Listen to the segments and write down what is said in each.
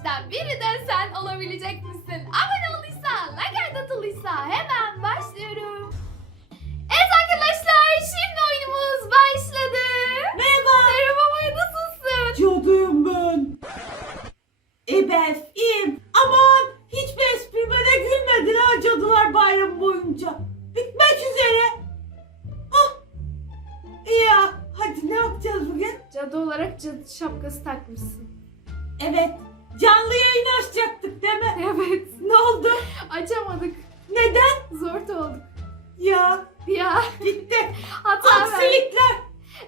kişiden biri de sen olabilecek misin? Abone olduysa, like atılıysa hemen başlıyorum. Evet arkadaşlar şimdi oyunumuz başladı. Merhaba. Merhaba Maya nasılsın? Cadıyım ben. Ebef'im. Aman hiçbir esprime de gülmedin ha Cadılar Bayramı boyunca. Bitmek üzere. Ah. İyi ya. Hadi ne yapacağız bugün? Cadı olarak cadı şapkası takmışsın. Evet. Canlı yayın açacaktık değil mi? Evet. Ne oldu? Açamadık. Neden? Zor olduk. Ya Ya gitti. hata ver. Aksilikler.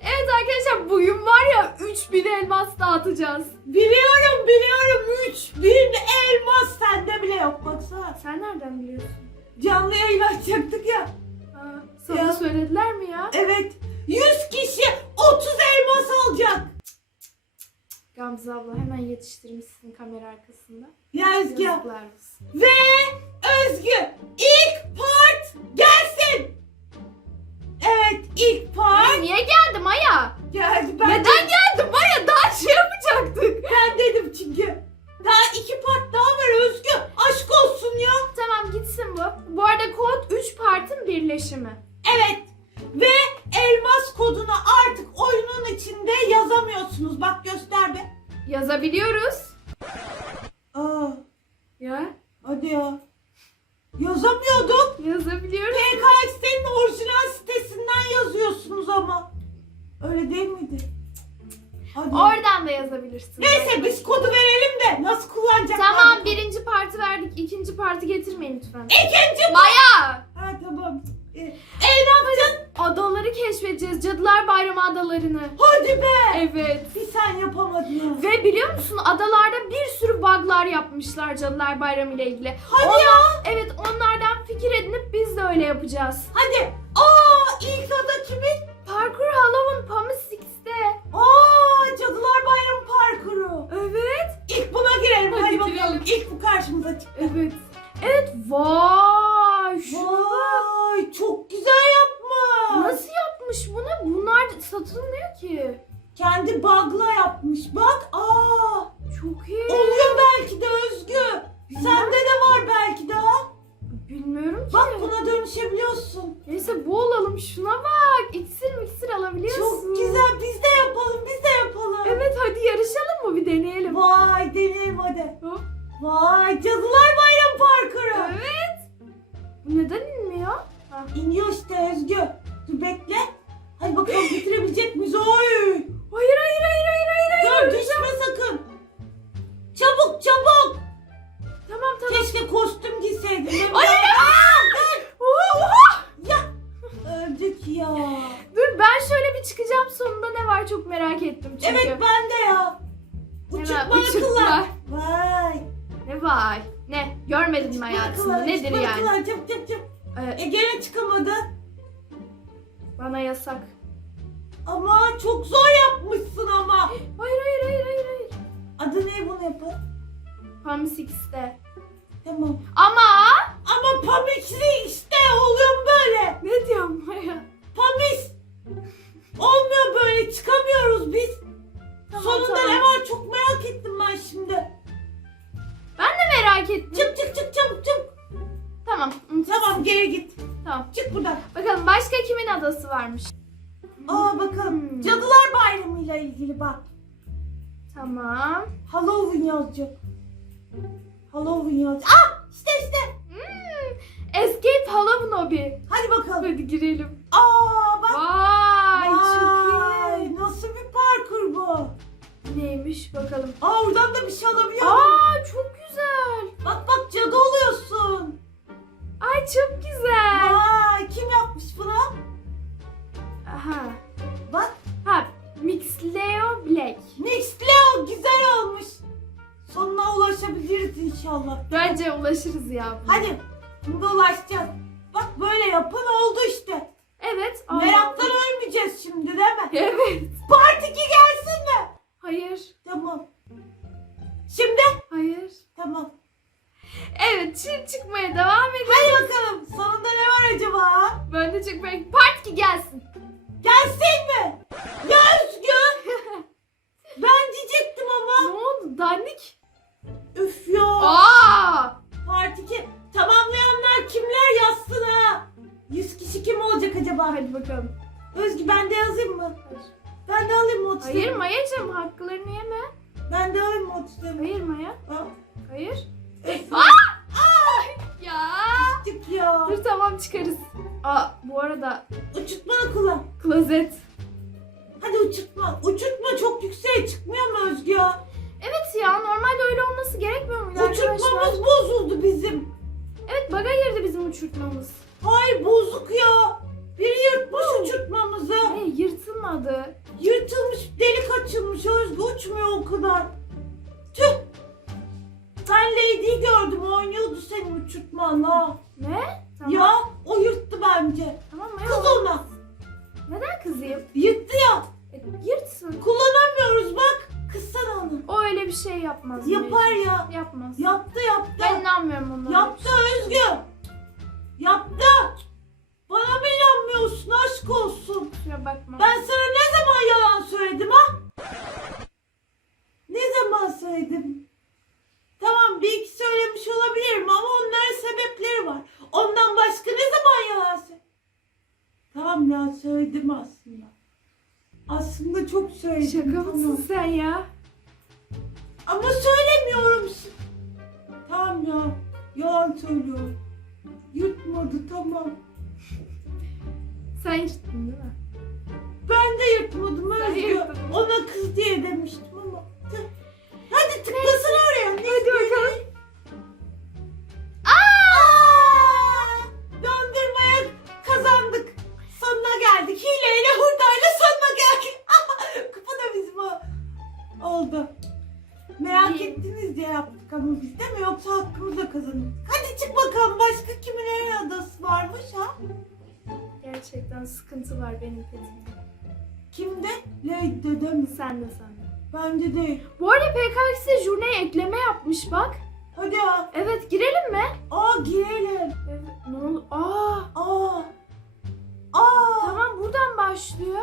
Evet arkadaşlar bugün var ya 3000 elmas dağıtacağız. Biliyorum biliyorum. 3000 elmas sende bile yok baksana. Sen nereden biliyorsun? Canlı yayın açacaktık ya. Ha, sana Ya. söylediler mi ya? Evet. 100 kişi 30 elmas alacak. Gamze abla hemen yetiştirmişsin kamera arkasında. Ya. Yazıklar olsun. Ve Özgü ilk part gelsin. Evet ilk part Niye geldim Aya? geldi. Ben, Neden geldim Aya? Daha şey yapacaktık. ben dedim bir sürü bug'lar yapmışlar Cadılar Bayramı ile ilgili. Hadi Onlar- ya. Evet onlardan fikir edinip biz de öyle yapacağız. Hadi. Aa ilk ada kimin? Parkur Halloween Pumice Six'te. Aa Cadılar Bayramı parkuru. Evet. İlk buna girelim. Hadi Hadi, bakalım. girelim. İlk bu karşımıza çıktı. Evet. Evet. Vay. Vay çok güzel yapmış. Nasıl yapmış bunu? Bunlar satılmıyor ki. Kendi bug'la yapmış. Bak aa. Çok iyi. Oluyor belki de Özgü. Sende de var belki de ha. Bilmiyorum ki. Bak buna dönüşebiliyorsun. Neyse bu olalım. Şuna bak. İksir miksir alabiliyorsun. Çok güzel. Biz de yapalım. Biz de yapalım. Evet hadi yarışalım mı? Bir deneyelim. Vay deneyelim hadi. Hop. Vay Cadılar Bayram parkuru. Evet. Bu neden inmiyor? Ha. İniyor işte Özgü. Dur bekle. Hadi bakalım bitirebilecek miyiz? Oy. Hayır hayır hayır hayır. hayır. Dur düşme sakın. Çabuk çabuk. Tamam tamam. Keşke kostüm giyseydim. Ay, Oha! Ya. Öldük ya. Dur ben şöyle bir çıkacağım sonunda ne var çok merak ettim çünkü. Evet ben de ya. Uçuk uçuklar. Vay. Ne var? Ne? Görmedin mi hayatında? Balıklar, Nedir uçuk yani? balıklar. Çabuk çabuk çabuk. Ee, E gene çıkamadın. bana yasak. Ama çok zor yapmışsın ama. Hayır hayır hayır hayır hayır. Adı ne bunu yapan? Pumice X'te. Tamam. Ama Ama pamikli işte oluyor mu böyle? ne diyorum Maya? Pamis. Olmuyor böyle çıkamıyoruz biz. Tamam, Sonunda tamam. ne var çok merak ettim ben şimdi. Ben de merak ettim. Çık çık çık çabuk çabuk. Tamam. Tamam geri git. Tamam. Çık buradan. Bakalım başka kimin adası varmış? Aa bakalım. Hmm. Cadılar Bayramı'yla ilgili bak. Tamam. Halloween yazacak. Halloween yazacak. Ah işte işte. Hmm. Escape Halloween Hobby. Hadi bakalım. Hadi girelim. Aa bak. Vay, çok Vay, iyi. Nasıl bir parkur bu? Neymiş bakalım. Aa oradan da bir şey alabiliyor? Aa çok güzel. Hadi bakalım. Özgü ben de yazayım mı? Ben de alayım mı 30 Hayır Maya'cığım haklarını yeme. Ben de alayım mı 30 Hayır Maya. Ha? Hayır. Üf. Ya. Çık ya. Dur tamam çıkarız. Aa bu arada Uçurtmanı kullan. klozet. Hadi uçurtma. Uçurtma çok yükseğe çıkmıyor mu Özgü ya? Evet ya normalde öyle olması gerekmiyor muydu arkadaşlar? Uçurtmamız bozuldu bizim. Evet baga girdi bizim uçurtmamız. Hayır bozuk ya. Biri yırtmış uçurtmamızı. Ne yırtılmadı. Yırtılmış delik açılmış Özgü uçmuyor o kadar. Tüh. Ben Lady'yi gördüm oynuyordu senin uçurtmanla. Yalan söylüyorum. Yutmadı tamam. Sen yırttın değil mi? Ben de yırtmadım Sen Özgü. yırtmadın. Ona kız diye demiştim ama. Var benim petimde. Kimde? Lady'de değil mi? Sen de sen de. Bende değil. Bu arada PKX jurneye ekleme yapmış bak. Hadi ya. Evet girelim mi? Aa girelim. Evet. Ne oldu? Aa. Aa. Aa. Tamam buradan başlıyor.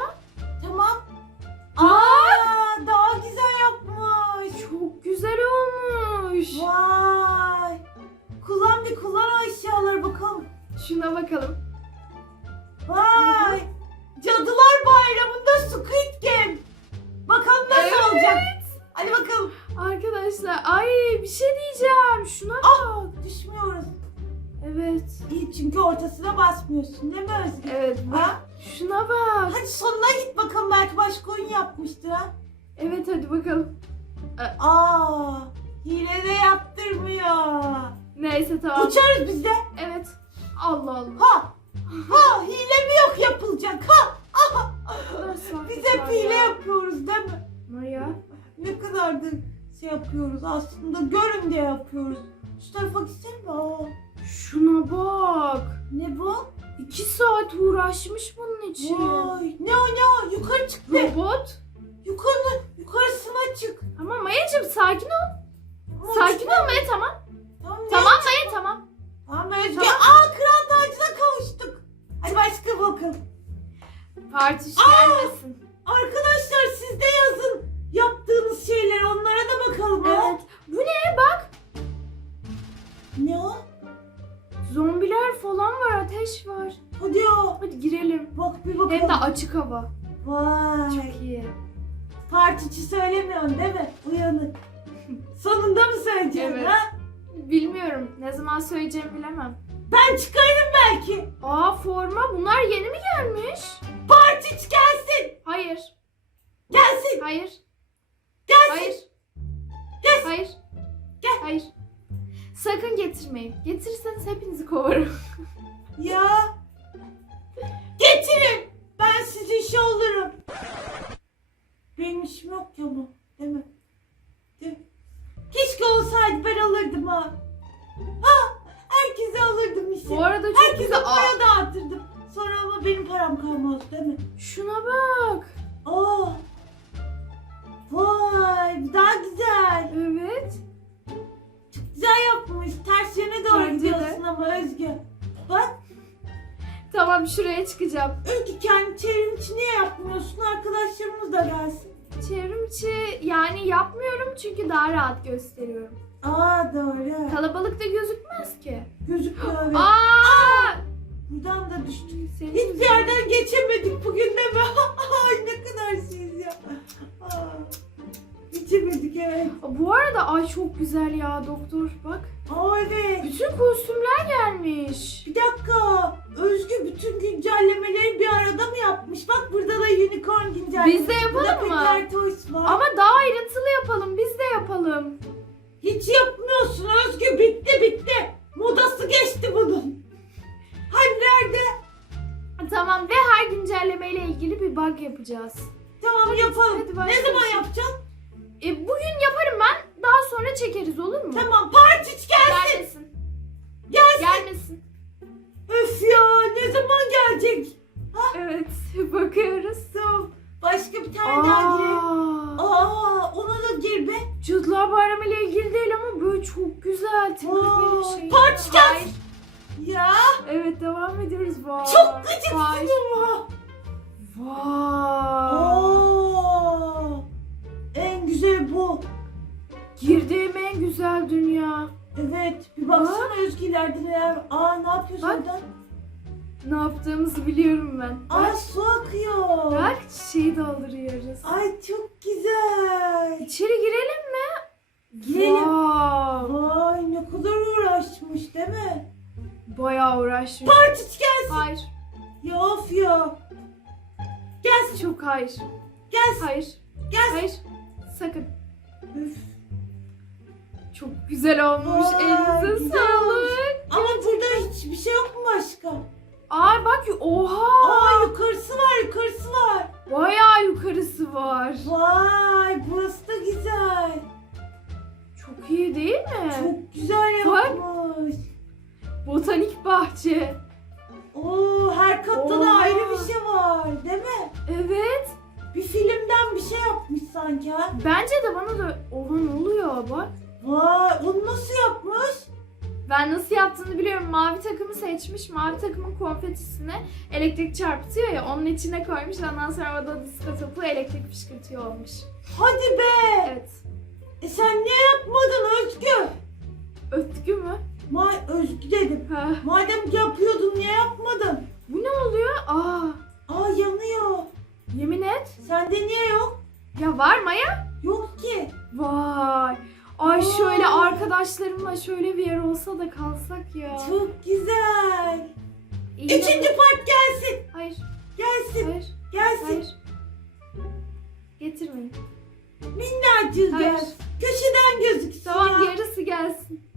Yapıyoruz aslında görün diye yapıyoruz. Şu tarafa gitsene mi? Aa, Şuna bak. ne bu? İki saat uğraşmış bunun için. Vay. Ne o ne o? Yukarı çık de. Robot. Yukarı, yukarısına çık. Ama Maya'cığım sakin ol. Ama Sakin ol Maya tamam. Tamam, ne? Tamam Maya tamam. Tamam Özge. Tamam. Aa kral tacına kavuştuk. Hadi başka bakalım. Partiş gelmesin. Arkadaşlar siz de yazın yaptığınız şeyleri onlara da bakalım. Evet. Bu ne bak. Ne o? Zombiler falan var ateş var. Hadi ya. Hadi girelim. Bak bir bakalım. Hem de açık hava. Vay. Çok iyi. Partiçi söylemiyorsun değil mi? Uyanık. Sonunda mı söyleyeceksin Evet. ha? Bilmiyorum. Ne zaman söyleyeceğimi bilemem. Ben çıkarım belki. Aa forma bunlar yeni mi gelmiş? Partiç gelsin. Hayır. Gelsin. Hayır. Gelsin. Hayır. Gelsin. Hayır. Gel. Hayır. Sakın getirmeyin. Getirirseniz hepinizi kovarım. Ya. Getirin. Ben sizin şey olurum. Benim işim yok ki ama. Değil mi? Değil mi? Keşke olsaydı ben alırdım ha. Ha. Herkese alırdım işi. Bu arada çok Herkese güzel. Para dağıtırdım. Sonra ama benim param kalmaz değil mi? şuna bak. Daha güzel. Evet. Güzel yapmış. Ters yöne doğru Bence de. gidiyorsun ama Özgü. Bak Tamam şuraya çıkacağım. Özgü kendi çevrim içi niye yapmıyorsun? Arkadaşlarımız da gelsin. Çevrim içi yani yapmıyorum çünkü daha rahat gösteriyorum. Aa doğru. Kalabalıkta gözükmez ki. Gözükmüyor. evet. Aa! Buradan da düştük. Senin Hiçbir yerden geçemedik bugün de mi? Ay ne kadar şeyiz ya. Aa, geçemedik evet. Bu arada ay çok güzel ya doktor bak. Aa evet. Bütün kostümler gelmiş. Bir dakika. Özgü bütün güncellemeleri bir arada mı yapmış? Bak burada da unicorn güncellemesi. Biz de yapalım mı? Toys var. Ama daha ayrıntılı yapalım. Biz de yapalım. Hiç yapmıyorsun Özgü. Bitti bitti. Modası geçti bunun. Hani nerede? Tamam ve her güncellemeyle ilgili bir bug yapacağız. Tamam Hadi, yapalım. hadi ne zaman yapacaksın? E, bugün yaparım ben. Daha sonra çekeriz olur mu? Tamam partiç gelsin. Gelmesin. Gelsin. Gelmesin. Öf ya ne zaman gelecek? Evet. Bakıyoruz. Tamam. Başka bir tane daha girelim. Aa, Aa ona da gir be. Cadılar Bayramı ile ilgili değil ama böyle çok güzel. Böyle şey. Hayır. gelsin. Ya Evet devam ediyoruz. Vay. çok Vay. gıcıksın ama. Vay. Girdiğim en güzel dünya. Evet bir baksana Özgü ileride neler. Aa ne yapıyorsun Bak. orada? Ne yaptığımızı biliyorum ben. Bak, su akıyor. bak çiçeği dolduruyoruz. Ay çok güzel. İçeri girelim mi? Girelim. Vay. Vay ne kadar uğraşmış değil mi? Bayağı uğraşmış. Partiç gelsin. Hayır. Ya of ya. Gelsin Çok hayır. gelsin. Hayır. Gelsin. Hayır. Sakın. Üf. Çok güzel olmuş. Vay, Elinize güzel sağlık. Ama burada hiçbir şey yok mu başka? Ay bak oha. Aa yukarısı var yukarısı var. Bayağı yukarısı var. Vay burası da güzel. Çok iyi değil mi? Çok güzel Bak. yapmış. Botanik bahçe. Oo her katta da Oha. ayrı bir şey var değil mi? Evet. Bir filmden bir şey yapmış sanki ha. Bence de bana da oha ne oluyor bak. Vay onu nasıl yapmış? Ben nasıl yaptığını biliyorum. Mavi takımı seçmiş. Mavi takımın konfetisine elektrik çarpıtıyor ya. Onun içine koymuş. Ondan sonra o da disko topu elektrik fışkırtıyor olmuş. Hadi be. Evet. E sen niye yapmadın Özgü? Ötkü mü? Ma Özgü dedim. Ha. Madem yapıyordun niye yapmadın? Bu ne oluyor? Aa, Aa yanıyor. yemin et. Sende niye yok? Ya var Maya? Yok ki. Vay. Ay şöyle arkadaşlarımla şöyle bir yer olsa da kalsak ya. Çok güzel. İyi de- Üçüncü part gelsin. Hayır, Gelsin. hayır, Gelsin. hayır. Getirmeyin. Minnacık Hayır. gel. Köşeden gözüksün Tamam ya. yarısı gelsin.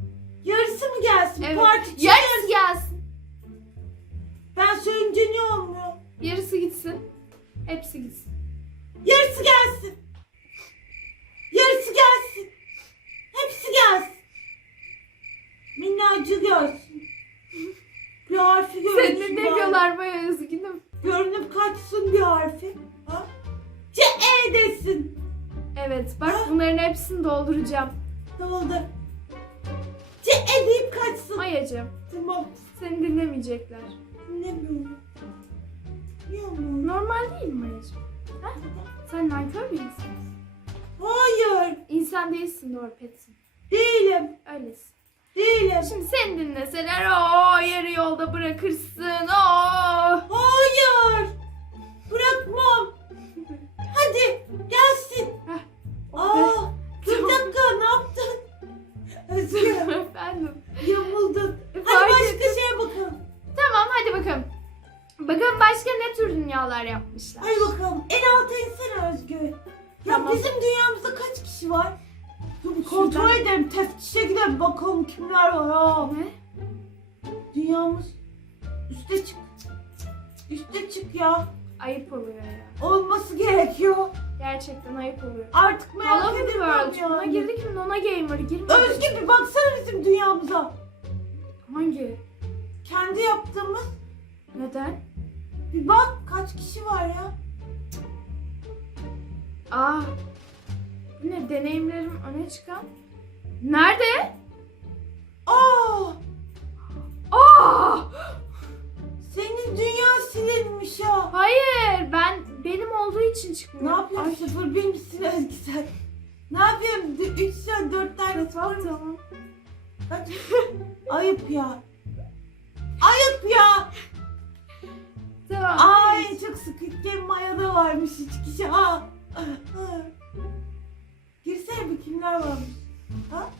Yarısı mı gelsin? Evet. Part iki Yarısı gelsin. Ben söyleyince niye olmuyor? Yarısı gitsin. Hepsi gitsin. Yarısı gelsin. Yarısı gelsin. Hepsi gelsin. Minnacık gelsin. Bir harfi görmüşüm. Senin ne diyorlar Maya üzgünüm. Görünüp kaçsın bir harfi. Ha? C E desin. Evet bak Ha? bunların hepsini dolduracağım. Ne oldu? C E deyip kaçsın. Mayacığım Tamam. seni dinlemeyecekler. Ne bileyim. Niye olmuyor? Normal değil mi Mayacığım? Ha? Sen nankör bir insansın. Hayır. İnsan değilsin doğru petsin. Değilim. Öylesin. Değilim. Şimdi seni dinleseler o yarı yolda bırakırsın o. Hayır. Bırakmam. Hadi gelsin. Aa, bir dakika ne yaptın? Özgür Efendim. yamuldun. Hadi Fark başka ettim. şeye bakalım. Tamam hadi bakalım. Bakalım başka ne tür dünyalar yapmışlar. Hadi bakalım. En alta insene Özgür. Ya Tamam. bizim dünyamızda kaç kişi var? Dur bir kontrol Şuradan- edelim. Teftişe gidelim bakalım kimler var ha. Ne? Dünyamız üste çık. Üste çık ya. Ayıp oluyor ya. Olması gerekiyor. Gerçekten ayıp oluyor. Artık merak edilmem World. Buna yani. girdik mi? Nona Gamer girmedik. Özgür bir baksana bizim dünyamıza. Hangi? Kendi yaptığımız. Neden? Bir bak kaç kişi var ya. Aa. Bu ne? Deneyimlerim öne çıkan. Nerede? Aa, Aa! senin dünya silinmiş ya. Hayır, ben benim olduğu için çıkmıyor. Ne yapıyorsun? Ay, Sıfır bir misin Özgür sen? Ne yapıyorsun? D- Üç tane dört tane var mı? Tamam. Ayıp ya. Ayıp ya. Tamam. Ay çok Squid Game Maya'da varmış üç kişi. Girsene bir kimler varmış. Ha?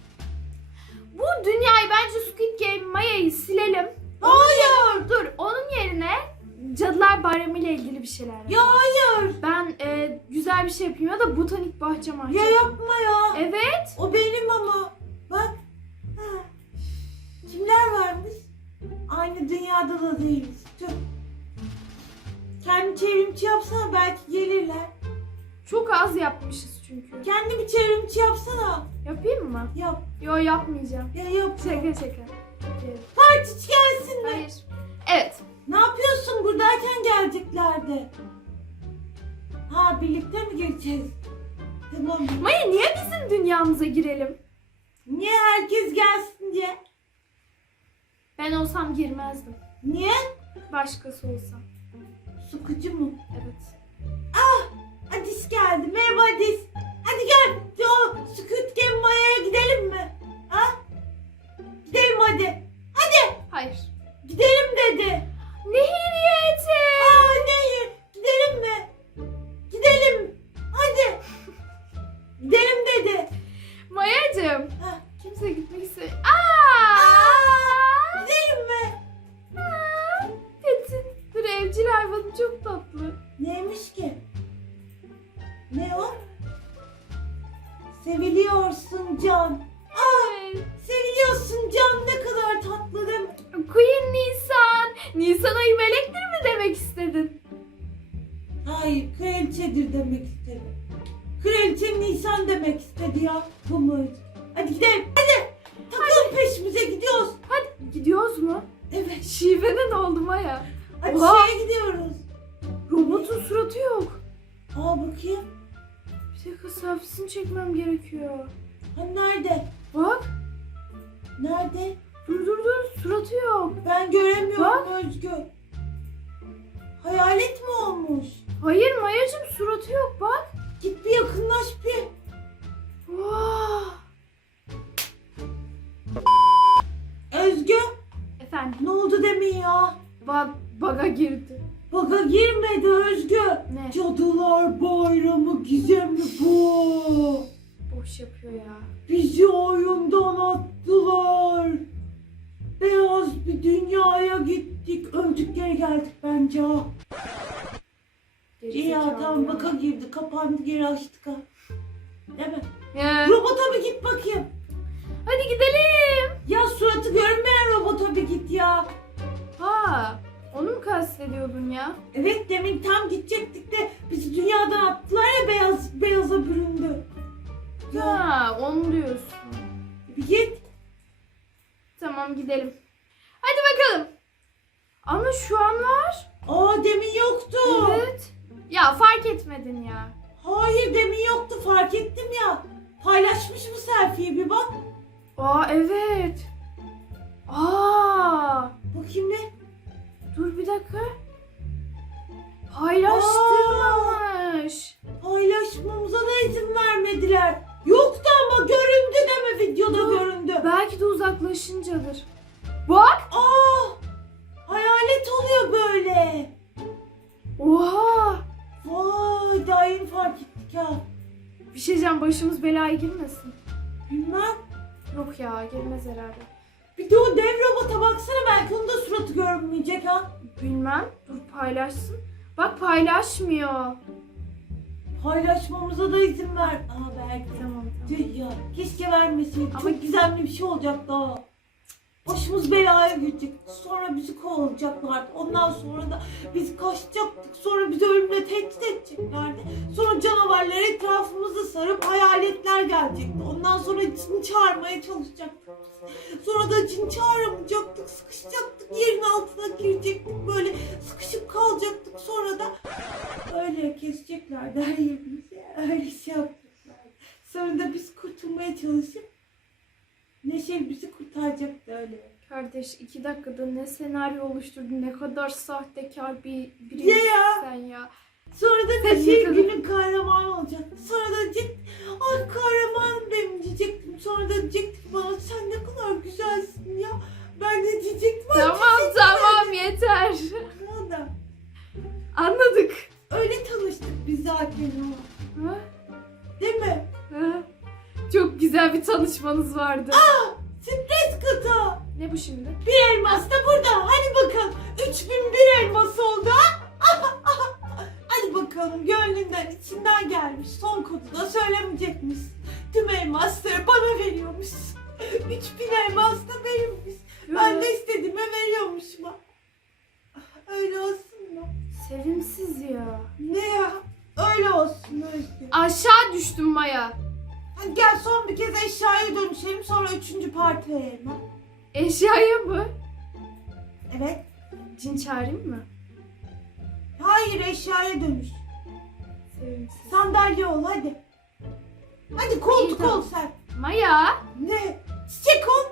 Bu dünyayı bence Squid Game Maya'yı silelim. Hayır. Dur onun yerine Cadılar Bayramı ile ilgili bir şeyler. Ya hayır. Ben e, güzel bir şey yapayım ya da botanik bahçe mahçe. Ya yapma ya. Evet. O benim ama. Bak. Ha. Kimler varmış? Aynı dünyada da değiliz. Tüh. Kendi çevrimçi yapsana belki gelirler. Çok az yapmışız çünkü. Kendi bir çevrimçi yapsana. Yapayım mı? Yap. Yo yapmayacağım. Ya yap. Şaka şaka. Partiç gelsin de. Hayır. Evet. Ne yapıyorsun? Buradayken geleceklerdi. Ha birlikte mi gireceğiz? Tamam. Maya niye bizim dünyamıza girelim? Niye herkes gelsin diye? Ben olsam girmezdim. Niye? Başkası olsa. Sıkıcı mı? Evet. Adis geldi. Merhaba Adis. Hadi gel. O Squid Game Maya'ya gidelim mi? Ha? Gidelim hadi. Hayır. Gidelim dedi. Nehiriyeti. Aa nehir. Gidelim mi? Gidelim. Hadi. Selfiesini çekmem gerekiyor. Ha nerede? Bak. Nerede? Dur dur dur suratı yok. Ben göremiyorum Bak. Özgür. Hayalet mi olmuş? Hayır Mayacım suratı yok bak. Git bir yakınlaş bir. Vah. Özgü Efendim ne oldu demin ya? bak baga girdi. Baga girmedi Özgü. Ne? Cadılar Bayramı gizemli bu. Boş yapıyor ya. Bizi oyundan attılar. Beyaz bir dünyaya gittik. Öldük geri geldik bence. İyi ya ya. baka girdi. Kapandı geri açtık ha. Değil mi? Ee, Robota bir git bakayım. hadi gidelim. Ya suratı görmeyen robota bir git ya. Ha, onu mu kastediyordun ya? Evet demin tam gidecektik de bizi dünyadan attılar ya beyaz beyaza büründü. Ya onu diyorsun. bir git. Tamam gidelim. Hadi bakalım. Ama şu an var. Aa demin yoktu. Evet. Ya fark etmedin ya. Hayır demin yoktu fark ettim ya. Paylaşmış bu selfie'yi bir bak. Aa evet. Aa, Bakayım bir. Dur bir dakika. Paylaştırmamış. Paylaşmamıza da izin vermediler. Yoktu ama göründü deme videoda Dur. göründü. Belki de uzaklaşıncadır. Bak. Aa hayalet oluyor böyle. Oha. Vay daha yeni fark ettik ha. Bir şey diyeceğim başımız belaya girmesin. Bilmem. Yok ya girmez herhalde. De o dev robota baksana belki onun da suratı görünmeyecek ha. Bilmem. Dur paylaşsın. Bak paylaşmıyor. Paylaşmamıza da izin ver. Aa belki. Tamam tamam. Tüh ya keşke vermeseydi. Ama- Çok gizemli bir şey olacaktı ha. Başımız belaya girecek. Sonra bizi kovalayacaklardı. Ondan sonra da biz kaçacaktık. Sonra bizi ölümle tehdit edeceklerdi. Sonra canavarlar etrafımızı sarıp hayaletler gelecekti. Ondan sonra cin çağırmaya çalışacaktık. Sonra da cin çağıramayacaktık. Sıkışacaktık. Yerin altına girecektik. Böyle sıkışıp kalacaktık. Sonra da öyle keseceklerdi her yerimizi. Öyle şey yapacaklardı. Sonra da biz kurtulmaya çalışıp Neşe bizi kurtaracaktı öyle. Kardeş iki dakikada ne senaryo oluşturdun ne kadar sahtekar bir biri Ya ya. sen ya. Sonra da Sen şey yıkadın. günün kahramanı olacak. Sonra da diyecek ay kahramanım benim diyecektim. Sonra da diyecektik bana sen ne kadar güzelsin ya. Ben de diyecektim. "Ay, Tamam teşekkür tamam ederim." yeter. O da. Anladık. Öyle tanıştık biz ama. Ha? Değil mi? Ha? Çok güzel bir tanışmanız vardı. Sürpriz kutu. Ne bu şimdi? Bir elmas da burada. Hadi bakalım. 3001 elmas oldu. ha? Hadi bakalım gönlünden içinden gelmiş. Son kodu da söylemeyecekmiş. Tüm elmasları bana veriyormuş. 3000 elmas da benimmiş. Ben de istediğime veriyormuşum. ha. Öyle olsun mu? Sevimsiz ya. Ne ya? Öyle olsun Özgür. Aşağı düştüm Maya. Hadi gel son bir kez eşyaya dönüşelim sonra üçüncü parti verelim. Eşyaya mı? Evet. Cin çağırayım mı? Hayır eşyaya dönüş. Sevimsiz. Sandalye ol hadi. Hadi koltuk İyi, tamam. ol sen. Maya. Ne? Çiçek ol.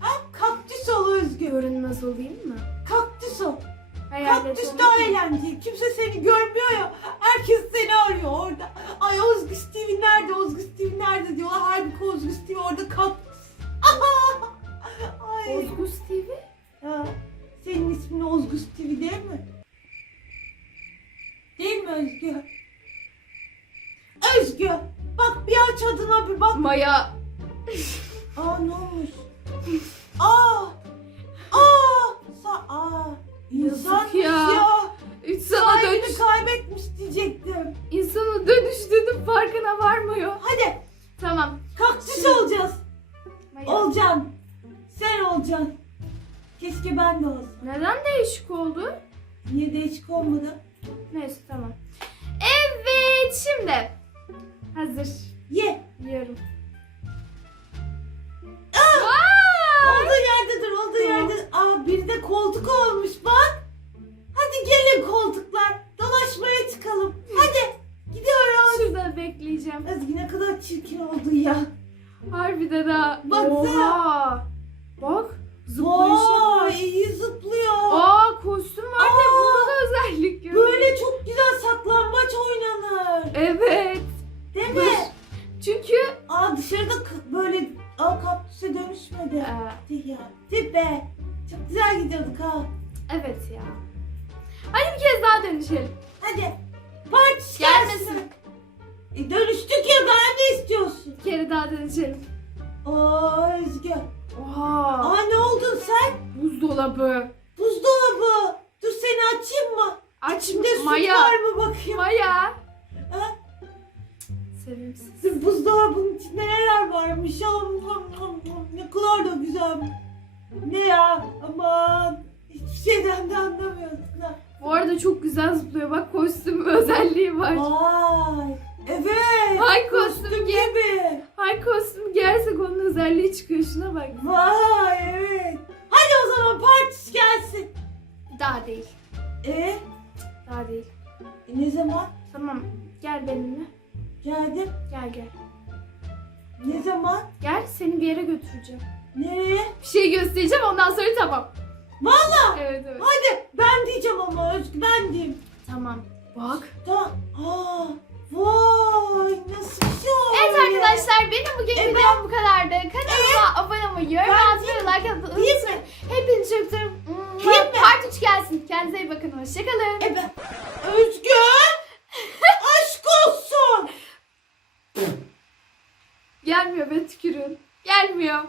Ha? Kaktüs ol Özgür. Görünmez olayım mı? Kaktüs ol. Hayalet Kaktüs daha eğlenceli. Kimse seni görmüyor ya. Herkes seni arıyor orada. Ay Ozgü nerede diyorlar. Halbuki Ozgü Stevie orada kaktüs. Ay. Ozgus TV? Ha, senin ismin Ozgü Stevie değil mi? Değil mi Özgü? Özgü. Bak bir aç adına bir bak. Maya. Aa ne olmuş? Aa! Aa! Sa aa! Yazık ya. ya. Üç sana Sahibini dönüş. kaybetmiş diyecektim. İnsanın dönüştüğünün farkına varmıyor. Hadi Tamam. kaktüs olacağız. Maya. Olacaksın. Sen olacaksın. Keşke ben de olsam. Neden değişik oldu? Niye değişik olmadı? Neyse tamam. Evet şimdi. Hazır. Ye. Yiyorum. Olduğu Vay! yerde dur, olduğu Tamam. yerde. Aa bir de koltuk olmuş bak. Hadi gelin koltuklar. Dolaşmaya çıkalım. Hadi. Şurada bekleyeceğim. Özgü ne kadar çirkin oldu ya. Harbiden ha. Baksana. Oha. Bak. Zıplayışa Vay bak. iyi zıplıyor. Aa kostüm var Aa, ve bunda da özellik görüyorum. Böyle çok güzel saklambaç oynanır. Evet. Değil mi? Çünkü Aa dışarıda k- böyle aa kaktüse dönüşmedi. Ee, ya. Be. Çok güzel gidiyorduk ha. evet ya. Hadi bir kez daha dönüşelim. Hadi. Partiş Gelmesin. E, dönüştük ya daha ne istiyorsun? Bir kere daha dönüşelim. Aa Özgü. Oha. Aa ne oldun sen? Buzdolabı. Buzdolabı. Dur seni açayım mı? Aç İçinde süt Maya. var mı bakayım? Maya. Ha? Sevimsiz. Dur buzdolabının içinde neler varmış? Am, am, am, am. Ne kadar da güzel. Ne ya? Aman. Hiçbir şeyden de anlamıyorsun ha. Bu arada çok güzel zıplıyor. Bak kostüm özelliği var. Vay. Evet. Hay kostüm giy. gibi. Hay kostüm giyersek onun özelliği çıkıyor. Şuna bak. Vay evet. Hadi o zaman partiş gelsin. Daha değil. E, Daha değil. e ne zaman? Tamam. Gel benimle. Geldim. Gel gel. Ne zaman? Gel seni bir yere götüreceğim. Nereye? Bir şey göstereceğim ondan sonra tamam. Valla. Evet evet. Hadi ben diyeceğim ama Özgü ben diyeyim. Tamam. Bak. Tamam. Aa, vay nasıl bir şey oldu? Evet arkadaşlar benim bugün Evet. videom bu kadardı. Kanalıma abone olmayı, yorum Ben atmayı, like atmayı Değil unutmayın. Hepinizi çok seviyorum. Değil mi? Part 3 gelsin. Kendinize iyi bakın. Hoşçakalın. E ben... Özgü! Aşk olsun! Gelmiyor be tükürün. Gelmiyor.